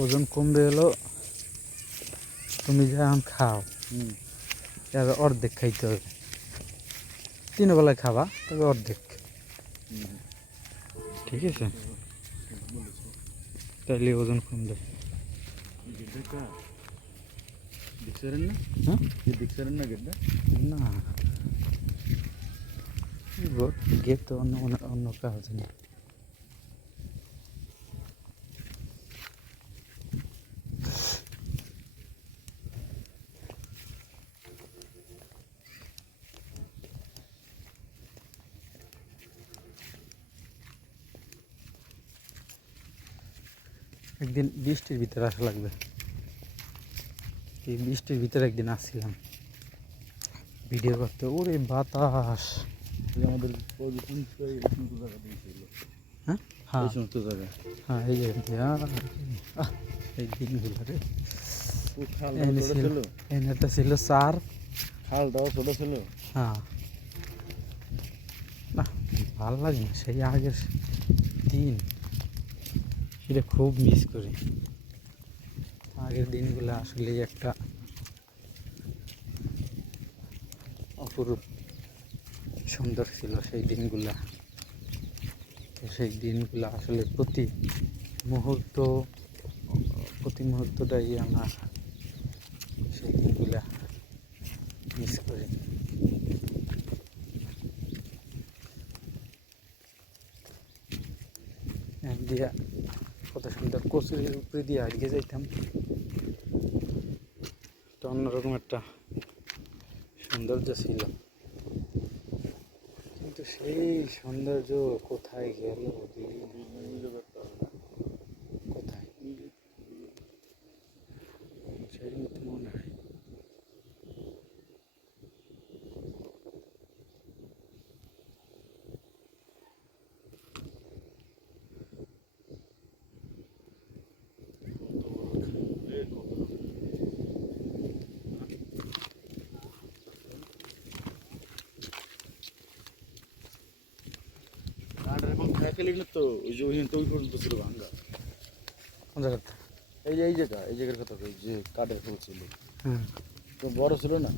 ওজন কমবে হলো তুমি যখন খাও এর অর্ধেক খাইতে হবে, 3 বেলায় খাবা তবে অর্ধেক, ঠিক আছে? তাইলে ওজন কমবে। হ্যাঁ না, গেট তো অন্য অন্য কাজ নেই। একদিন বৃষ্টির ভিতরে আসা লাগবে। এই বৃষ্টির ভিতরে একদিন আসছিলাম ভিডিও করতে, ওরে বাতাস। আমাদের হ্যাঁ হ্যাঁ এই সমস্ত জায়গায় হ্যাঁ, এই জায়গা এই দিনগুলো রে এনেটা ছিল 4। খালটাও ছোট ছিল। হ্যাঁ না, ভালো লাগে না, সেই আগের দিন সেটা খুব মিস করি। আগের দিনগুলো আসলে একটা অপরূপ সুন্দর ছিল সেই দিনগুলা। তো সেই দিনগুলো আসলে প্রতি মুহূর্তটাই আমরা সেই দিনগুলা মিস করি। দিয়া কত সুন্দর কচুরির উপরে দিয়ে আগে যাইতাম, তো অন্যরকম একটা সৌন্দর্য ছিল। কিন্তু সেই সৌন্দর্য কোথায় গেল? কোথায় সেই মতো মনে হয়। তো ওই যে ওই পর্যন্ত ছিল ভাঙ্গা। কোন জায়গাটা? এই জায়গার কথা কই, যে কাঠের ফুল ছিল হ্যাঁ তো বড় ছিল না,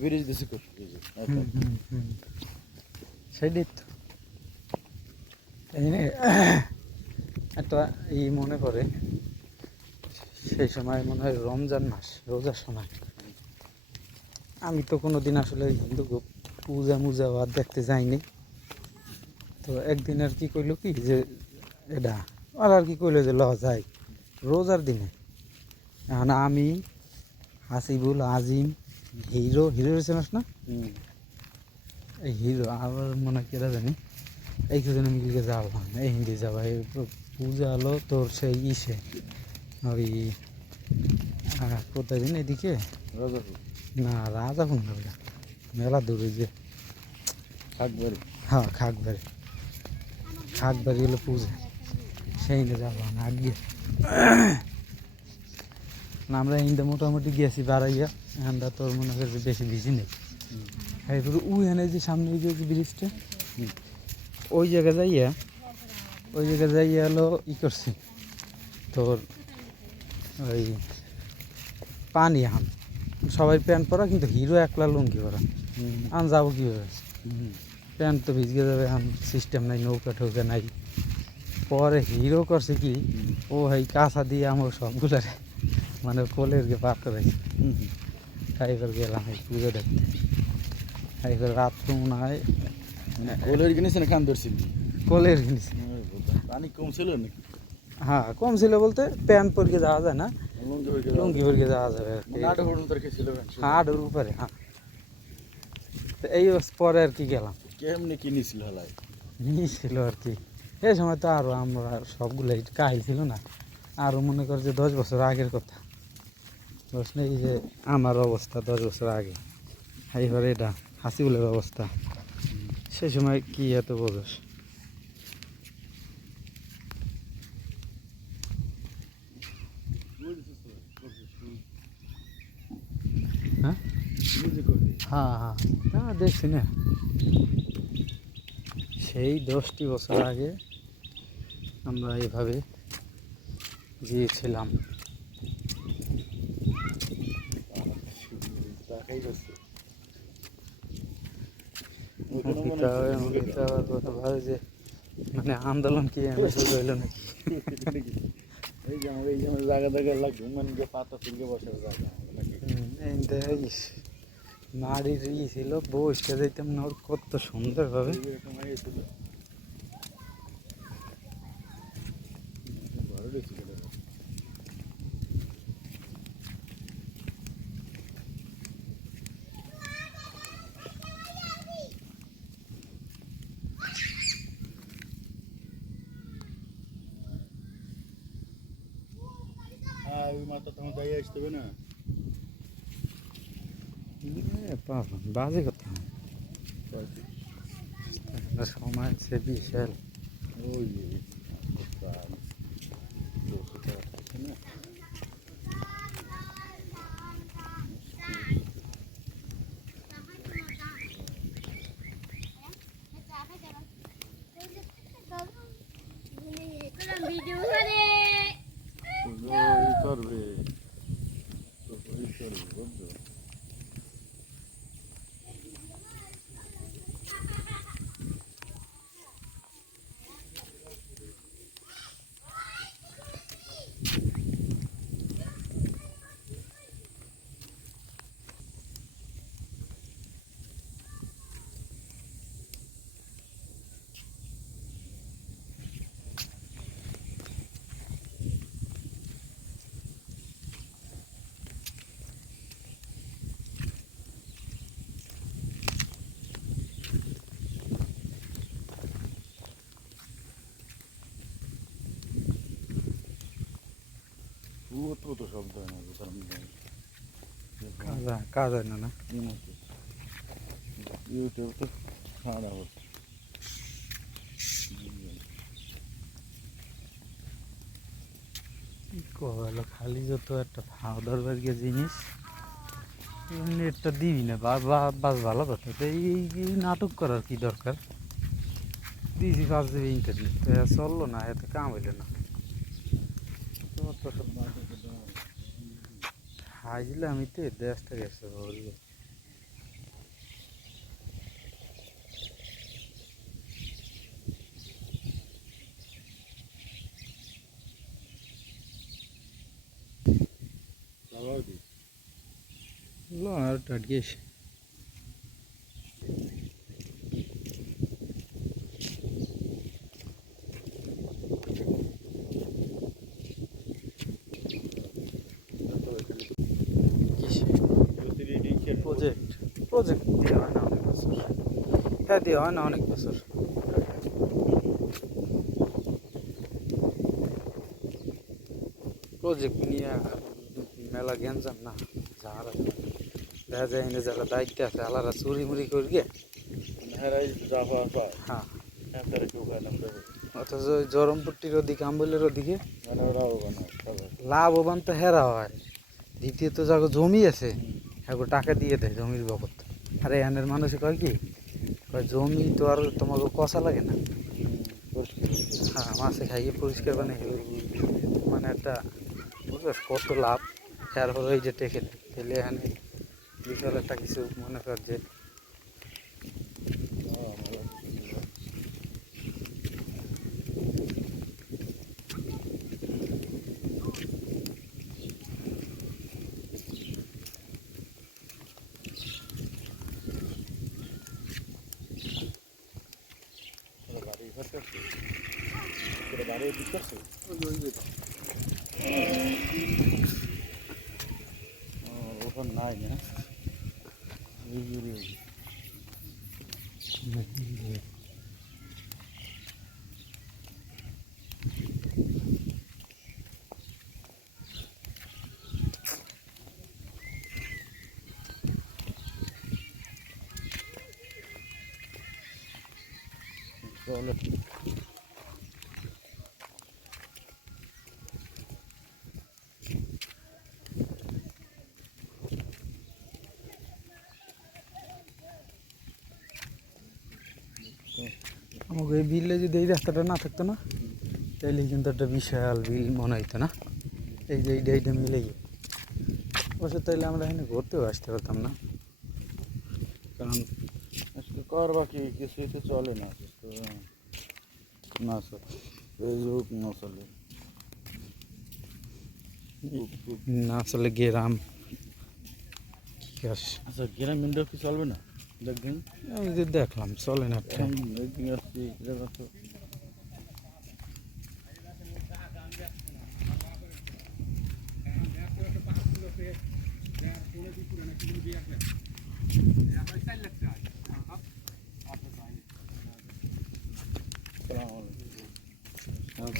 ব্রিজ দিছে কত এই যে সেটাই তো। একটা মনে করে সেই সময় মনে হয় রমজান মাস, রোজার সময়। আমি তো কোনোদিন আসলে হিন্দু পূজা মুজা আর দেখতে যাইনি। তো একদিন আর কি কইলো কি যে এটা আর কি কইলো যে ল যাই রোজার দিনে। এখন আমি, হাসিবুল, আজিম, হিরো চেনাস না? এই হিরো আবার মনে হয় কেরা জানি, এই দুজনে মিলিয়ে যাবো, এই হিন্দি যাবো। এই পূজা হলো তোর সেই ওই কোথায় দিন এদিকে না, রাজাপুর না, মেলা দূরে যে খাকবাড়ি। হ্যাঁ খাকবাড়ি হলো পূজা, সেই নিয়ে যাবো না আগে। আমরা ইন্দা মোটামুটি গেছি বাড়াইয়া, এখানটা তোর মনে করছে বেশি বেশি নেই। এরপরে এনে যে সামনে যে ব্রিজটা, ওই জায়গায় যাইয়া হলো করছি তোর ওই পানি আন সবাই প্যান্ট পরা, কিন্তু হিরো একলা লুঙ্গি পরা। আন যাবো কীভাবে? প্যান্ট তো ভিজে যাবে, এখন সিস্টেম নাই, নৌকা ঠৌকা নাই। পরে হিরো করছে কি, ও এই কাঁচা দিয়ে আমার সবগুলার মানে কোলের গে পার করাইছে। এবার গেলাম এই পুজো দেখতে। এবার রাত্র মনে হয় কোলের কিনেছে না কান ধরছিল? কোলের কিনেছি। পানি কম ছিল নাকি? হ্যাঁ কম ছিল বলতে প্যান্ট পরে যাওয়া যায় না, লুঙ্গি পরে যাওয়া যাবে আর কি। হাটের উপরে। হ্যাঁ তো এই পরে আর কি গেলাম, কেমনি কিনেছিল হালাই নিয়েছিল আর কি। এই সময় তো আরও আমরা সবগুলাই কাহিল ছিল না, আরও মনে কর যে 10 বছর আগের কথা। বুঝ না, এই যে আমার অবস্থা 10 বছর আগে, এইবারে এটা হাসিবুলের অবস্থা, সেই সময় কি এত বোঝস? হ্যাঁ হ্যাঁ হ্যাঁ দেখছি না, সেই 10টি বছর আগে আমরা এইভাবে গিয়েছিলাম। তাকাই যাচ্ছে অঙ্কিতা আবার কথা ভাবে যে মানে আন্দোলন কি এনে শুরু হইলো নাকি। এই যে আমার জায়গা জায়গা লাগবে মানে যে পাতা তুলকে বসার জায়গা নাকি মাড়ির ছিল বসতে যাইতাম না ওর কত সুন্দর ভাবে। এরকম হয়ে গেছিল ঘরে রয়েছে ওই মাথা তোমার যাই আসতে হবে না বাজে কথা সময় আছে বিশাল। ওই করবে বুঝছো তো শব্দ হয় না কাজ হয় না না ইউটিউব তো খাওয়া হচ্ছে কলো খালি যত একটা ভাও দরবার গিয়ে জিনিস নেটটা দিবি না বাস ভালো কথা তো এই নাটক করার কি দরকার। দিয়েছি 5 GB ইন্টারনেট চললো না এত কাম হইলো না। তোমার তো সব নাটক হাইলে আমি তো দেশটা গেছে স্বাভাবিক আর গেছে প্রজেক্ট প্রজেক্ট দিয়ে হয় না অনেক বছর। হ্যাঁ দিয়ে হয় না অনেক বছর। প্রজেক্ট নিয়ে মেলা গ্যাঞ্জাম না ঝাড়া দেখা যায় এনে যারা দায়িত্ব আছে আলাদা চুরি মুড়ি করি গে। হ্যাঁ অথচ ওই জরমপট্টির ওদিকে আম্বুলের ওদিকে লাভবান তো হেরা হয়। দ্বিতীয়ত যাকে জমি আছে এখন টাকা দিয়ে দেয় জমির বাবদ। আরে এনের মানুষে কয় কি কয় জমি তো আর তোমাকে কষা লাগে না। হ্যাঁ মাছে খাইয়ে পরিষ্কার বানিয়ে গেলে মানে একটা বুঝলো কত লাভ। তারপর ওই যে টেকে দেয় তাহলে এখানে বিশাল একটা কিছু মনে কর যে ওখান নাই না চলো আমাকে এই বিলে যদি এই রাস্তাটা না থাকতো না তাইলে কিন্তু একটা বিশাল বিল মনে হইতো না? এই যে এইটা মিলেই অবশ্য তাইলে আমরা এখানে ঘুরতেও আসতে পারতাম না, কারণ আজকে করবা কি কিছুই তো চলে না তো না চলে ফেসবুক না চলে না আসলে গ্রাম কি আচ্ছা গ্রামীণ কি চলবে না দেখবেন আমি যে দেখলাম চলে না একটা। একদিন আসছি এটা তো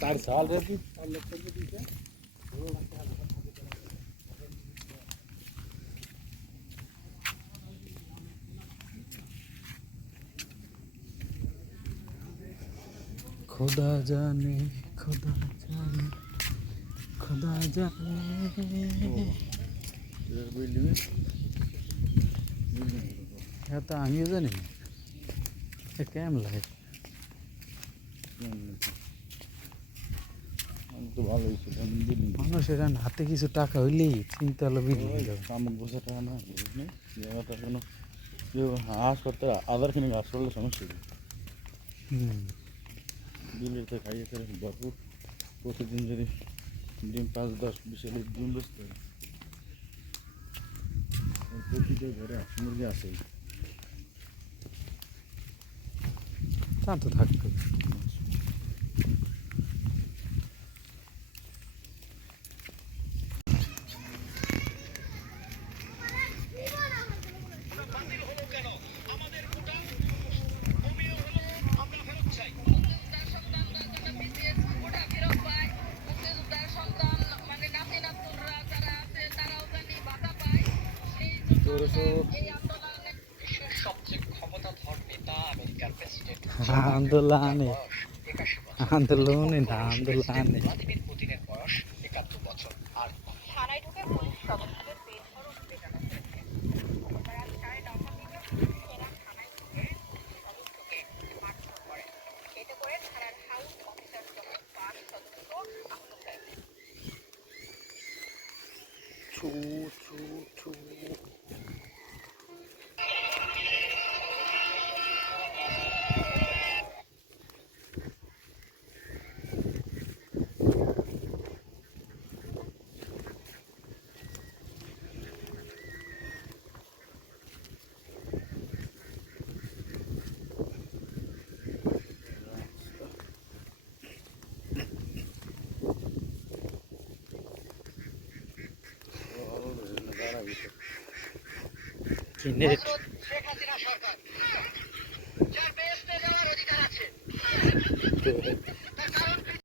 चार साल रहती खुदा जाने खुदा जाने खुदा जाने। बिल्डिंग এটা তো আমিও জানি না এ কেমন লাগে। তো ভালোই ছিল বিল্ডিং মানুষের হাতে কিছু টাকা হইলেই চিন্তা হলো বিল্ডিং শামুক বসে টাকা না বুঝলি জায়গাটা কোনো কেউ হাসপাতাল আধার কিনে হাসপাতালের সমস্যা নেই ডিমের তো খাইয়ে করে ভরপুর প্রতিদিন যদি ডিম 5-10-20 ডিম বেচতে হয় প্রতিটা ঘরে মুরগি আসেই তা তো থাকবে। আন্দোলনে আন্দোলনে না আন্দোলনে থানায় ঢুকে পুলিশ সদস্যদের বেধড়ক পেটানো হয়েছে। সোমবার রাত 9:30 নাগাদ সেনা থানায় ঢুকে সদস্যকে মারধর করেন। এতে করে থানার হাউস অফিসার সহ 5 সদস্য আহত হয়েছে। কিনে শেখ হাসিনা সরকার যার